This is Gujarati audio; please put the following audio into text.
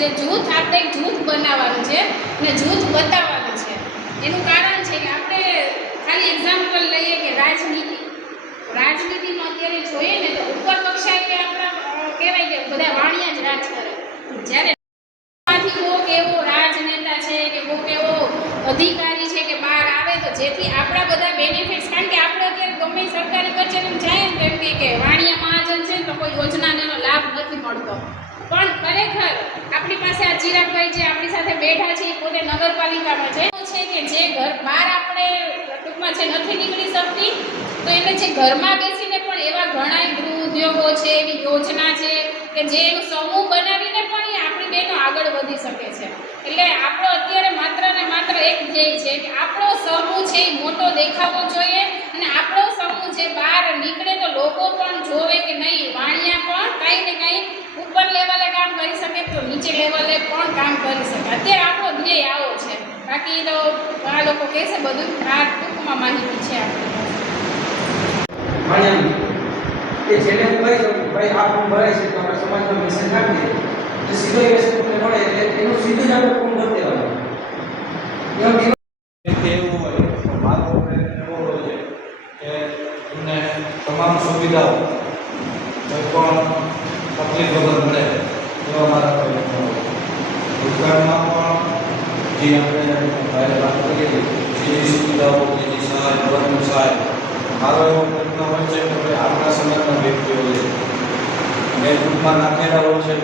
જે જૂથ આપણે એક જૂથ બનાવવાનું છે અને જૂથ બતાવવાનું છે. એનું કારણ છે કે આપણે ખાલી એક્ઝામ્પલ લઈએ કે રાજનીતિમાં અત્યારે જોઈએ ને તો ઉપર કક્ષાએ આપણા કહેવાય કે બધા વાણિયા જ રાજ કરે, જ્યારે કોક એવો રાજનેતા છે કે કોક એવો અધિકારી છે કે બહાર આવે તો જેથી આપણા બધા બેનિફિટ્સ, કારણ કે આપણે અત્યારે ગમે સરકારી કચેરીમાં જાય ને એમ કે વાણિયા મહાજન છે ને તો કોઈ યોજનાનો લાભ નથી મળતો, પણ ખરેખર આપણી પાસે આ ચિરાગભાઈ જે આપણી સાથે બેઠા છે પોતે નગરપાલિકામાં છે કે જે ઘર બહાર આપણે ટૂંકમાં જે નથી નીકળી શકતી તો એને જે ઘરમાં બેસીને પણ એવા ઘણા ગૃહ ઉદ્યોગો છે, એવી યોજના છે કે જે એનું સમૂહ બનાવીને પણ એ આપણી બહેનો આગળ વધી શકે છે. એટલે આપણો અત્યારે માત્ર ને માત્ર એક ધ્યેય છે કે આપણો સમૂહ છે એ મોટો દેખાવો જોઈએ અને આપણો સમૂહ જે બહાર નીકળે તો લોકો પણ જોવે કે નહીં, વાણિયા પણ કંઈ ને કંઈ ઉપર લેવલે કામ કરી શકે તો નીચે લેવલે પણ કામ કરી શકે. અત્યારે આપણો ધ્યેય આવો છે. બાકી તો આ લોકો કહેશે બધું, આ ટૂંકમાં માહિતી છે આપણી એ જેને હું કહી શકું ભાઈ આ ફોર્મ ભરાય છે તો આપણે સમાજમાં મેસેજ નાખીએ તો સીધો એ મેસેજ તમને મળે એટલે એનું સીધું જ આપણે ફોર્મ ભરી દેવાનું. એવું હોય તો મારો એવો હોય છે કે તમને તમામ સુવિધાઓ કોઈ પણ તકલીફ વગર મળે એવા મારા પ્રયત્નો હોય. ભૂતકાળમાં પણ જે આપણે બહાર વાત કરીએ જે સુવિધાઓ જે સહાય ગવર્મેન્ટ સહાય મારો એવો પ્રયત્ન હોય છે કે ભાઈ આપણા સમાજના વ્યક્તિઓ છે મેં ગ્રુપમાં નાખેલા હોય છે.